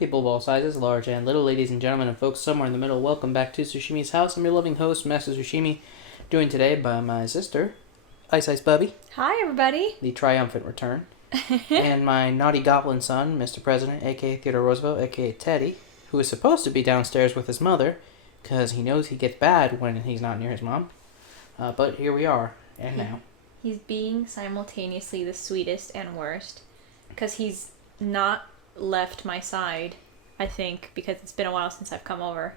People of all sizes, large and little, ladies and gentlemen, and folks somewhere in the middle, welcome back to Sushimi's House. I'm your loving host, Master Sushimi, joined today by my sister, Ice Ice Bubby. Hi, everybody. The triumphant return. And my naughty goblin son, Mr. President, a.k.a. Theodore Roosevelt, a.k.a. Teddy, who is supposed to be downstairs with his mother, because he knows he gets bad when he's not near his mom. But here we are, and now. He's being simultaneously the sweetest and worst, because he's not left my side, I think, because it's been a while since I've come over.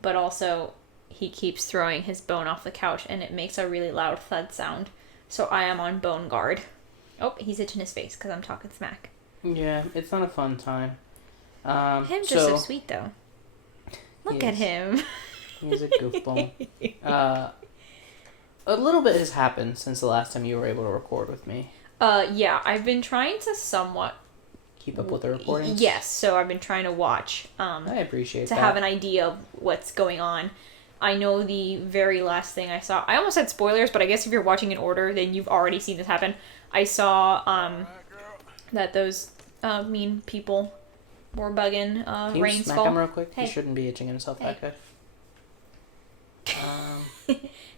But also, he keeps throwing his bone off the couch, and it makes a really loud thud sound. So I am on bone guard. Oh, he's itching his face because I'm talking smack. Yeah, it's not a fun time. Him's just so sweet, though. Look at him. He's a goofball. A little bit has happened since the last time you were able to record with me. Yeah, I've been trying to somewhat keep up with the recordings? Yes, so I've been trying to watch. I appreciate to that. have an idea of what's going on. I know the very last thing I saw. I almost said spoilers, but I guess if you're watching in order, then you've already seen this happen. I saw that those mean people were bugging Can Rain's you smack fall. him real quick? Hey. He shouldn't be itching himself that good.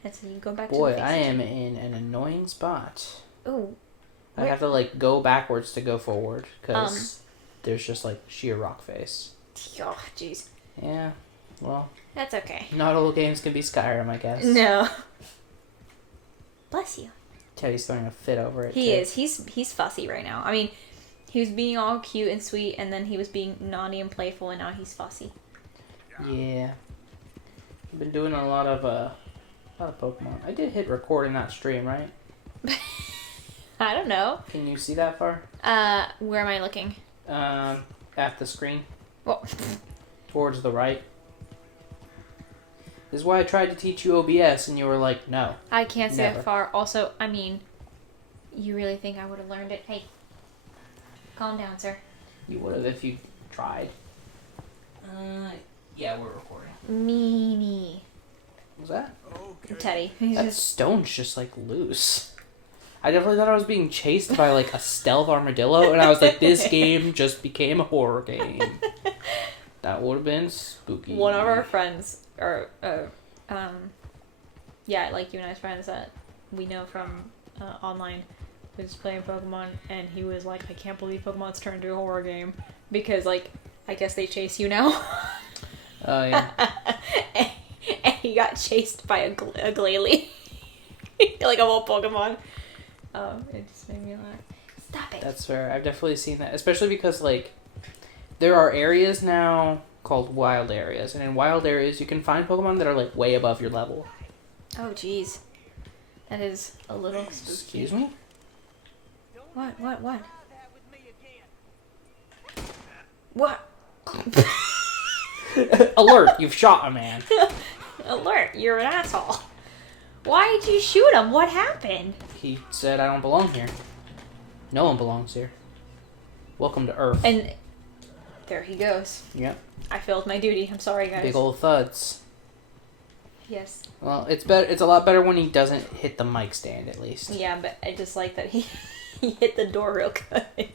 That's you go back Boy, to the face. I am in an annoying spot. Ooh. I have to go backwards to go forward because there's just sheer rock face. Oh, jeez. Yeah, well. That's okay. Not all games can be Skyrim, I guess. No. Bless you. Teddy's throwing a fit over it. He is. He's fussy right now. I mean, he was being all cute and sweet, and then he was being naughty and playful, and now he's fussy. Yeah. I've been doing a lot of Pokemon. I did hit record in that stream, right? I don't know. Can you see that far? Where am I looking? At the screen. Well, towards the right. This is why I tried to teach you OBS, and you were like, no. I can't see never. that far. Also, I mean, you really think I would have learned it? Hey, calm down, sir. You would have if you tried. Yeah, we're recording. Meanie. What was that? Okay. Teddy. That stone's just, loose. I definitely thought I was being chased by, a stealth armadillo, and I was like, this game just became a horror game. That would have been spooky. One of our friends, or, yeah, you and I's friends that we know from online, was playing Pokemon, and he was like, I can't believe Pokemon's turned into a horror game, because, I guess they chase you now. Oh, yeah. and he got chased by a Glalie. A whole Pokemon. It just made me laugh. Stop it. That's fair. I've definitely seen that, especially because, there are areas now called wild areas, and in wild areas you can find Pokemon that are, way above your level. Oh, jeez. That is a little spooky. Excuse me? What? What? Alert, you've shot a man. Alert, you're an asshole. Why did you shoot him? What happened? He said I don't belong here. No one belongs here. Welcome to Earth. And there he goes. Yep. I failed my duty. I'm sorry, guys. Big old thuds. Yes. Well, it's a lot better when he doesn't hit the mic stand, at least. Yeah, but I just like that he hit the door real good.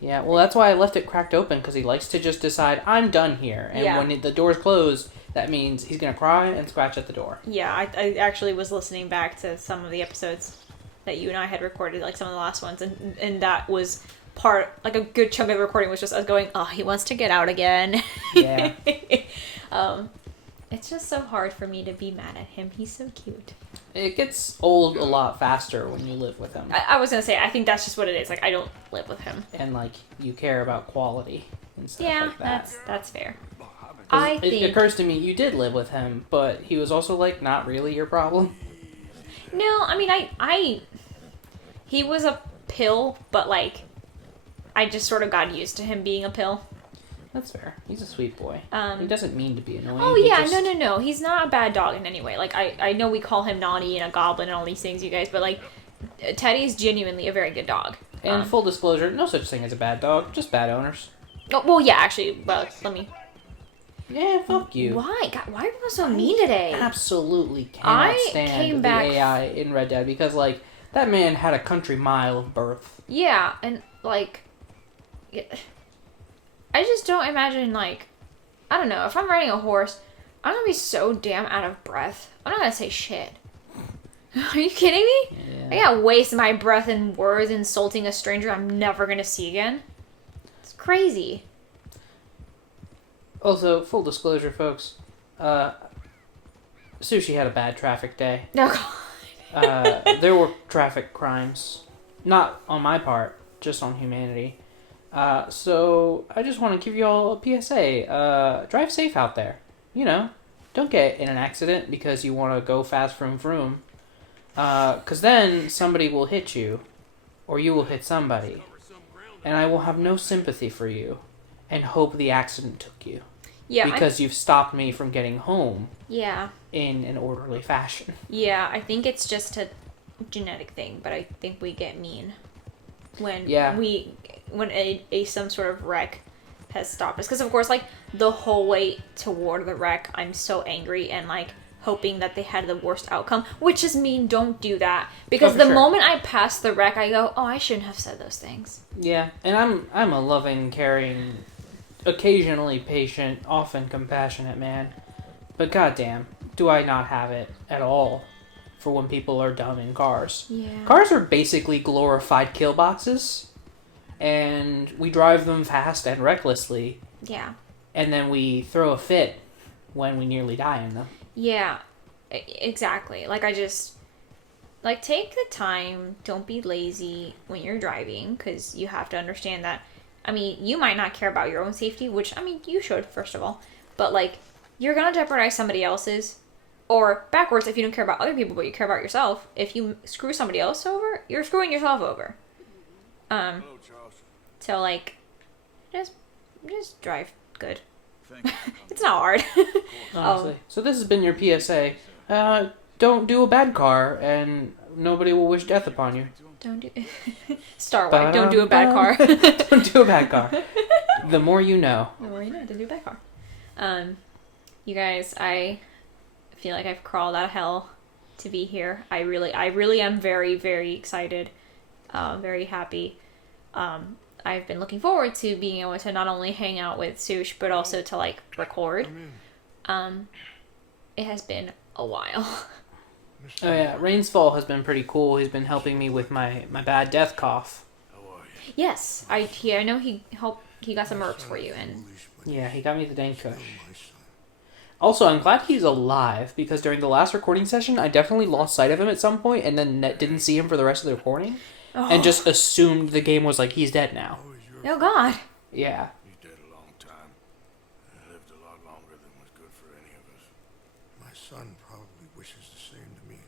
Yeah, well, that's why I left it cracked open, because he likes to just decide, I'm done here. And when the door's closed, that means he's going to cry and scratch at the door. Yeah, I actually was listening back to some of the episodes that you and I had recorded, some of the last ones, and that was part, a good chunk of the recording was just us going, oh, he wants to get out again. Yeah. It's just so hard for me to be mad at him. He's so cute. It gets old a lot faster when you live with him. I was going to say, I think that's just what it is. I don't live with him. And, you care about quality and stuff like that. Yeah, that's fair. It occurs to me, you did live with him, but he was also, not really your problem. No, I mean, he was a pill, but, I just sort of got used to him being a pill. That's fair. He's a sweet boy. He doesn't mean to be annoying. Oh, yeah, no. He's not a bad dog in any way. I know we call him naughty and a goblin and all these things, you guys, but, Teddy's genuinely a very good dog. And full disclosure, no such thing as a bad dog, just bad owners. Oh, well, yeah, actually, let me... Yeah, fuck you. Why? God, why are you so mean today? Absolutely cannot stand the AI in Red Dead because, that man had a country mile of birth. Yeah, and, I just don't imagine, like, I don't know, if I'm riding a horse, I'm gonna be so damn out of breath. I'm not gonna say shit. Are you kidding me? Yeah. I gotta waste my breath in words insulting a stranger I'm never gonna see again. It's crazy. Also, full disclosure, folks, Sushi had a bad traffic day. Oh, God. There were traffic crimes. Not on my part, just on humanity. So, I just want to give you all a PSA. Drive safe out there. You know, don't get in an accident because you want to go fast vroom vroom. Because then somebody will hit you, or you will hit somebody. And I will have no sympathy for you, and hope the accident took you. Yeah. Because you've stopped me from getting home. Yeah. In an orderly fashion. Yeah, I think it's just a genetic thing, but I think we get mean when when some sort of wreck has stopped us. Because of course, like, the whole way toward the wreck, I'm so angry and like hoping that they had the worst outcome, which is mean. Don't do that, because the moment I pass the wreck, I go, oh, I shouldn't have said those things. Yeah, and I'm a loving, caring, occasionally patient, often compassionate man, but goddamn, do I not have it at all for when people are dumb in cars. Yeah. Cars are basically glorified kill boxes, and we drive them fast and recklessly. Yeah. And then we throw a fit when we nearly die in them. Yeah, exactly. Like, I just, like, take the time. Don't be lazy when you're driving, because you have to understand that, I mean, you might not care about your own safety, which, I mean, you should, first of all. But, like, you're going to jeopardize somebody else's. Or backwards, if you don't care about other people, but you care about yourself. If you screw somebody else over, you're screwing yourself over. So, like, just drive good. It's not hard. Honestly. So this has been your PSA. Don't do a bad car, and nobody will wish death upon you. Don't do... Star Wars, don't do a bad car. Don't do a bad car. The more you know. The more you know, don't do a bad car. You guys, I feel like I've crawled out of hell to be here. I really am very, very excited. Very happy. I've been looking forward to being able to not only hang out with Sush, but also to, like, record. It has been a while. Oh yeah, Rain's Fall has been pretty cool. He's been helping me with my bad death cough. Yes, I know he got some herbs for you, and yeah, he got me the dang kush. Also, I'm glad he's alive, because during the last recording session, I definitely lost sight of him at some point, and then didn't see him for the rest of the recording, and just assumed the game was like, he's dead now. Oh God. Yeah. He's dead a long time. He lived a lot longer than was good for any of us. My son probably wishes the same to me.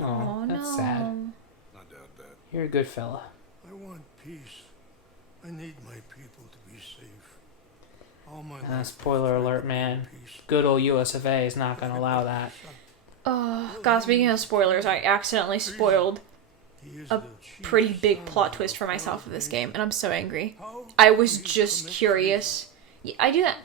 Oh, that's no. sad. I doubt that. You're a good fella. I want peace. I need my people to be safe. All my life, Spoiler alert, man. Good old US of A is not going to allow that. Oh, God, speaking of spoilers, I accidentally spoiled a pretty big plot twist for myself of this game, and I'm so angry. I was just curious. I do that.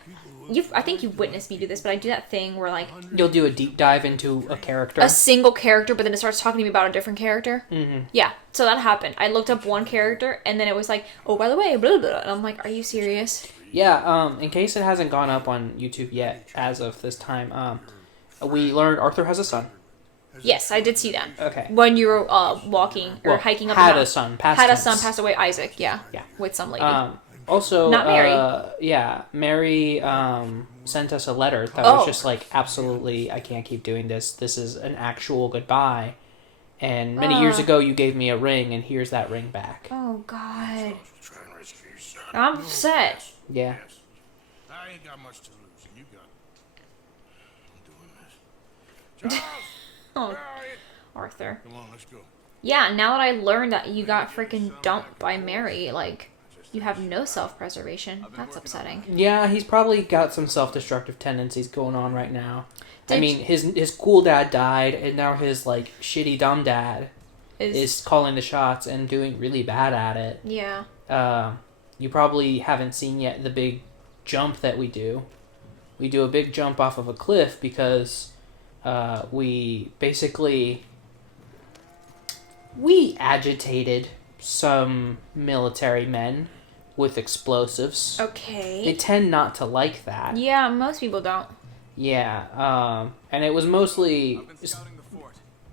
I think you've witnessed me do this, but I do that thing where, like, You'll do a deep dive into a character. a single character, but then it starts talking to me about a different character. Mm-hmm. Yeah, so that happened. I looked up one character, and then it was like, oh, by the way, blah, blah, blah. And I'm like, are you serious? Yeah, in case it hasn't gone up on YouTube yet, as of this time, we learned Arthur has a son. Yes, I did see that. Okay. When you were walking or hiking up the had mountain. a son, Passed away, Isaac, yeah. Yeah. With some lady. Also, Not Mary. Yeah, Mary sent us a letter that was just like, absolutely, I can't keep doing this. This is an actual goodbye. And many years ago, you gave me a ring, and here's that ring back. Oh, God. I'm upset. Yeah. I ain't got much to lose, and you got... I'm doing this. Charles! Oh, Where are you? Arthur. Come on, let's go. Yeah, now that I learned that you got freaking dumped by Mary, like, you have no self-preservation. That's upsetting. Yeah, he's probably got some self-destructive tendencies going on right now. I mean, his cool dad died, and now his, like, shitty dumb dad is calling the shots and doing really bad at it. Yeah. You probably haven't seen yet the big jump that we do. We do a big jump off of a cliff because we agitated some military men with explosives. Okay. They tend not to like that. Yeah, most people don't. Yeah, and it was mostly...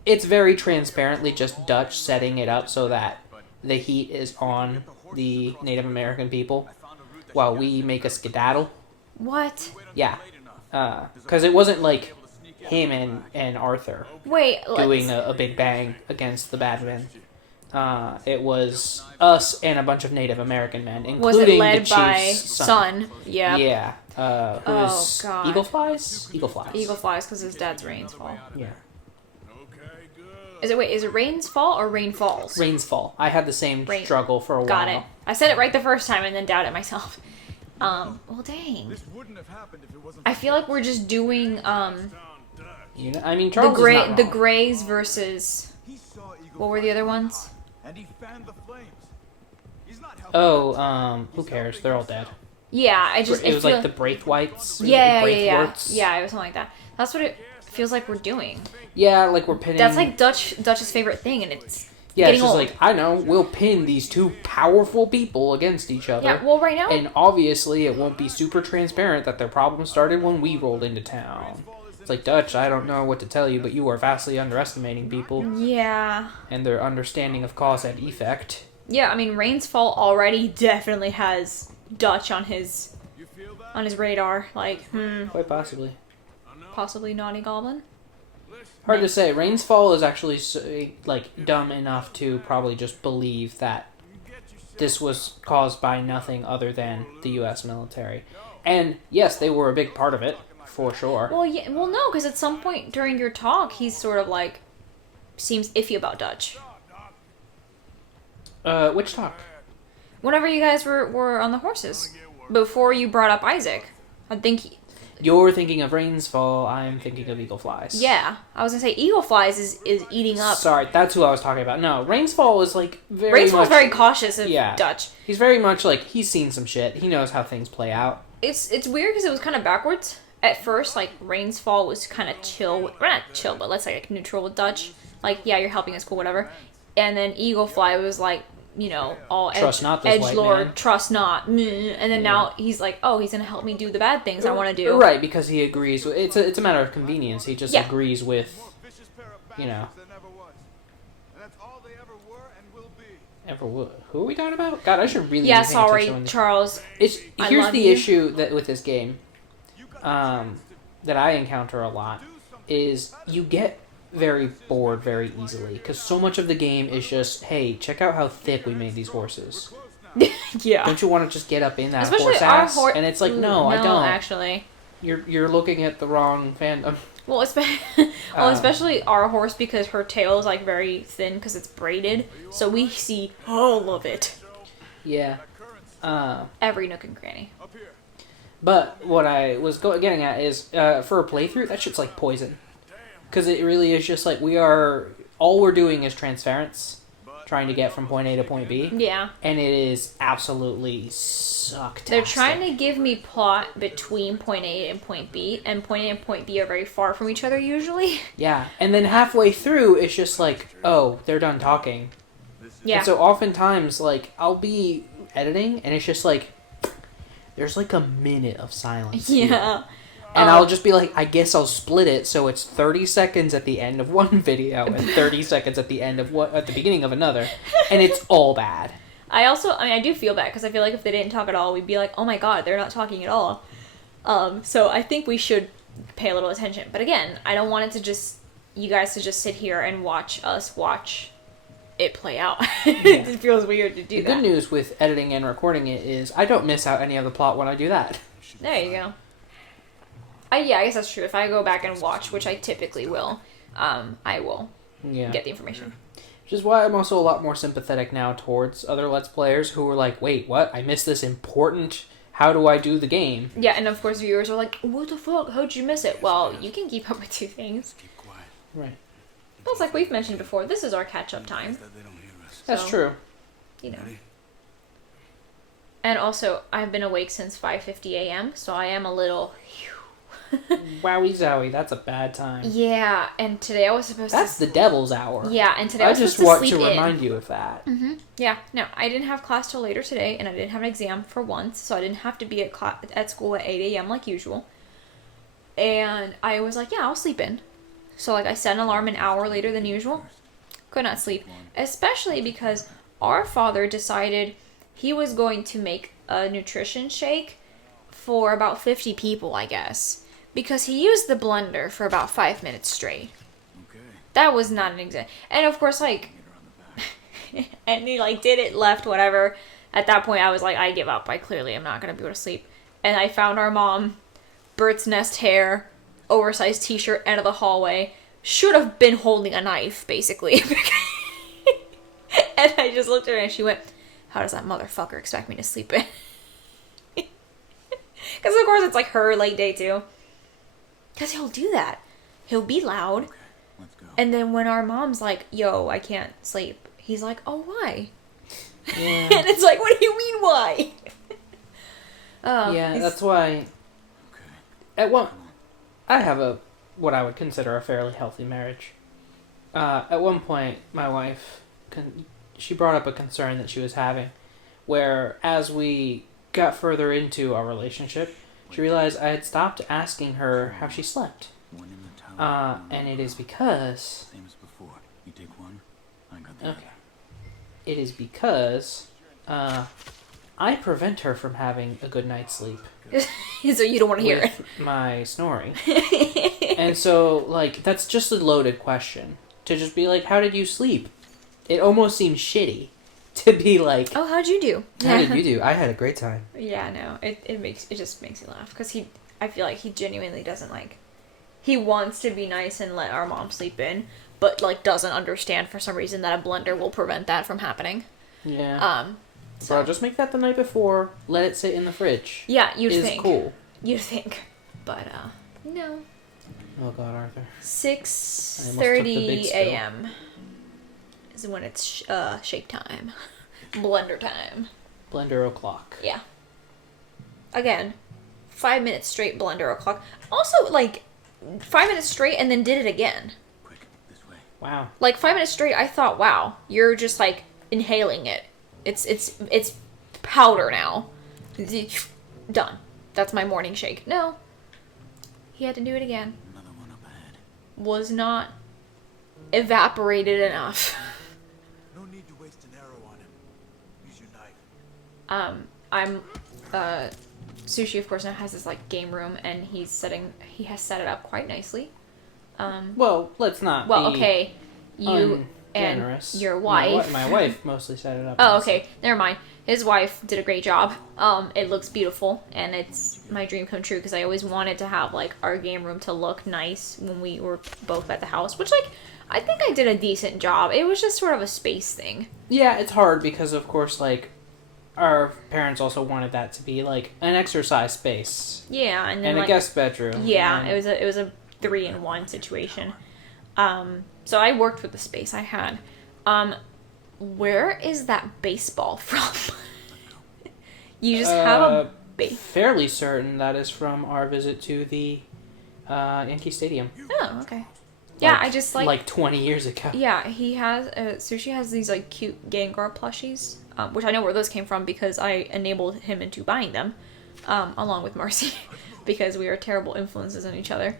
It's very transparently just Dutch setting it up so that the heat is on the Native American people while we make a skedaddle. What? Yeah. Because it wasn't like him and Arthur Wait, doing a big bang against the bad men. It was us and a bunch of Native American men, including was it led the chief's by son. Yeah. Yeah. Who's God. Eagle Flies? Eagle Flies. Eagle Flies because his dad's Rain's Fall. Yeah. Is it Rain's Fall or Rain Falls? Rain's Fall. I had the same struggle for a while. Got it. I said it right the first time and then doubted myself. Well, dang. I feel like we're just doing You know, I mean, Charles is not the wrong. Greys versus what were the other ones? Oh, who cares? They're all dead. Yeah, It was like the Braithwaites. Yeah. Braithwaits. Yeah, it was something like that. That's what it feels like we're doing. Yeah, like we're pinning. That's like Dutch's favorite thing, and it's yeah, getting it's just old. like I know we'll pin these two powerful people against each other. Yeah, well, right now, And obviously, it won't be super transparent that their problem started when we rolled into town. It's like, Dutch, I don't know what to tell you, but you are vastly underestimating people yeah, and their understanding of cause and effect. yeah. I mean, Rain's Fall already definitely has Dutch on his radar. Like, Quite possibly. possibly Naughty Goblin. Hard to say. Rain's Fall is actually like dumb enough to probably just believe that this was caused by nothing other than the U.S. military. And yes, they were a big part of it, for sure. Well, yeah, well, no, because at some point during your talk, he's sort of like seems iffy about Dutch. Which talk? Whenever you guys were on the horses, before you brought up Isaac, I think. You're thinking of Rain's Fall, I'm thinking of Eagle Flies. Yeah, I was gonna say Eagle Flies is eating up. Sorry, that's who I was talking about. No, Rain's Fall is like very Rain's Fall's much... very cautious of Dutch. He's very much like, he's seen some shit. He knows how things play out. It's weird because it was kind of backwards. At first, like, Rain's Fall was kind of chill. Well, not chill, but let's say, like, neutral with Dutch. Like, yeah, you're helping us, cool, whatever. And then Eagle Fly was like, you know, all Trust not this white edgelord, man. trust not. Meh. And then now he's like, oh, he's going to help me do the bad things I want to do. Right, because he agrees with... It's a matter of convenience. He just agrees with, you know... Ever would. Who are we talking about? God, I should really... Yeah, be paying sorry, attention when- Charles. Here's the issue that with this game that I encounter a lot is you get very bored very easily because so much of the game is just, hey, check out how thick we made these horses. Yeah. Don't you want to just get up in that Especially horse our ass? And it's like, no, I don't. Actually. You're looking at the wrong fandom. Well, especially our horse because her tail is like very thin because it's braided, so we see all of it. Yeah. Every nook and cranny. But what I was getting at is, for a playthrough, that shit's like poison. Because it really is just like, all we're doing is transference, trying to get from point A to point B. Yeah. And it is absolutely sucktastic. They're trying to give me plot between point A and point B, and point A and point B are very far from each other usually. Yeah, and then halfway through, it's just like, oh, they're done talking. Yeah. And so oftentimes, like, I'll be editing, and it's just like, there's like a minute of silence. Yeah. Here. And I'll just be like, I guess I'll split it so it's 30 seconds at the end of one video and 30 seconds at the end of at the beginning of another, and it's all bad. I do feel bad because I feel like if they didn't talk at all, we'd be like, oh my god, they're not talking at all. So I think we should pay a little attention. But again, I don't want you guys to just sit here and watch us watch it play out. It feels weird to do that. The good news with editing and recording it is I don't miss out any of the plot when I do that. There you go. I guess that's true. If I go back and watch, which I typically will, I will get the information. Which is why I'm also a lot more sympathetic now towards other Let's Players who are like, wait, what? I missed this important... How do I do the game? Yeah, and of course viewers are like, what the fuck? How'd you miss it? Well, you can keep up with two things. Keep quiet. Right. Plus, like we've mentioned before, this is our catch-up time. That's So, true. You know. And also, I've been awake since 5:50 a.m., so I am a little... Wowie zowie, that's a bad time. Yeah, and today I was supposed That's the devil's hour. Yeah, and today I I was just supposed want to to sleep in. remind you of that. Mm-hmm. Yeah, no, I didn't have class till later today, and I didn't have an exam for once, so I didn't have to be at school at 8 a.m. like usual. And I was like, yeah, I'll sleep in. So, like, I set an alarm an hour later than usual. Could not sleep. Especially because our father decided he was going to make a nutrition shake for about 50 people, I guess. Because he used the blender for about 5 minutes straight. Okay. That was not an exam. And of course, like, and he, like, did it, left, whatever. At that point, I was like, I give up. I clearly am not going to be able to sleep. And I found our mom, bird's nest hair, oversized t-shirt, end of the hallway. Should have been holding a knife, basically. And I just looked at her and she went, how does that motherfucker expect me to sleep in? Because, of course, it's, like, her late day, too. Because he'll do that. He'll be loud. Okay, let's go. And then when our mom's like, yo, I can't sleep. He's like, oh, why? Yeah. And it's like, what do you mean, why? Oh, Yeah, that's why. Okay. At one, I have what I would consider a fairly healthy marriage. At one point, my wife, she brought up a concern that she was having, where as we got further into our relationship, she realized I had stopped asking her how she slept. One in the tower. And it is because... Same as before. You take one, I got the Okay. It is because I prevent her from having a good night's sleep so you don't want to hear it. with my snoring. And so, like, that's just a loaded question. To just be like, how did you sleep? It almost seems shitty to be like, Oh, how'd you do? how did you do? I had a great time. Yeah, no, it just makes me laugh because I feel like he genuinely doesn't like. He wants to be nice and let our mom sleep in, but like doesn't understand for some reason that a blender will prevent that from happening. Yeah. So Bro, just make that the night before. Let it sit in the fridge. yeah, you'd Is think. cool. You'd think, but no. Oh God, Arthur. 6:30 spill. a.m. is when it's shake time, blender time. Blender o'clock. Yeah. Again, 5 minutes straight blender o'clock. Also, like, 5 minutes straight and then did it again. Quick, this way. Wow. Like 5 minutes straight, I thought, wow, you're just like inhaling it. It's powder now. Done. That's my morning shake. No. He had to do it again. Another one up ahead. Was not evaporated enough. No need to waste an arrow on him. Use your knife. Sushi, of course, now has this like game room, and he has set it up quite nicely. Well, let's not Well, be okay, you and ungenerous. your wife. My wife mostly set it up. Oh, okay, never mind. His wife did a great job. It looks beautiful, and it's my dream come true because I always wanted to have like our game room to look nice when we were both at the house, which like I think I did a decent job. It was just sort of a space thing. Yeah, it's hard because, of course, like, our parents also wanted that to be, like, an exercise space. Yeah, and then And like, a guest bedroom. yeah, and- it was a 3-in-1 situation. So I worked with the space I had. Where is that baseball from? You just have a fairly certain that is from our visit to the Yankee Stadium. Oh, okay. Yeah, Like- I just like. Like 20 years ago. Yeah, he has. Sushi has these like cute Gengar plushies, which I know where those came from because I enabled him into buying them, along with Marcy, because we are terrible influences on each other.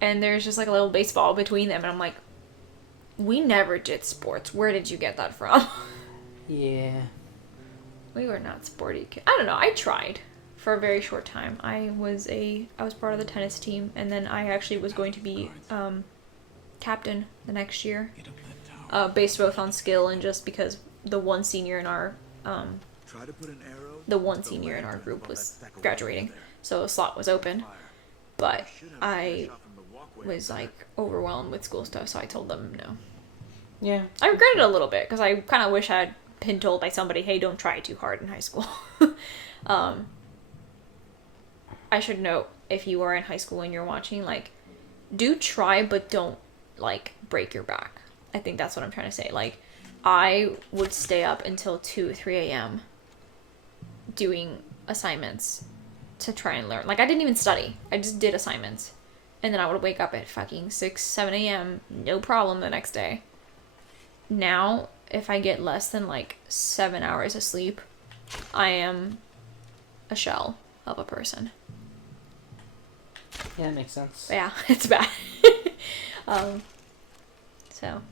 And there's just like a little baseball between them, and I'm like, we never did sports. Where did you get that from? Yeah. We were not sporty kids. I don't know. I tried for a very short time. I was part of the tennis team, and then I actually was going to be captain the next year. Get up that tower. Based both on skill and just because the one senior in our Try to put an arrow. group was graduating, so a slot was open. But I was like overwhelmed with school stuff, so I told them no. Yeah. I regret it a little bit because I kind of wish I had been told by somebody, "Hey, don't try too hard in high school." I should note, if you are in high school and you're watching, like, do try, but don't like break your back. I think that's what I'm trying to say. Like, I would stay up until 2, 3 a.m. doing assignments to try and learn. Like, I didn't even study. I just did assignments. And then I would wake up at fucking 6, 7 a.m. No problem the next day. Now, if I get less than, like, 7 hours of sleep, I am a shell of a person. Yeah, that makes sense. But yeah, it's bad. So...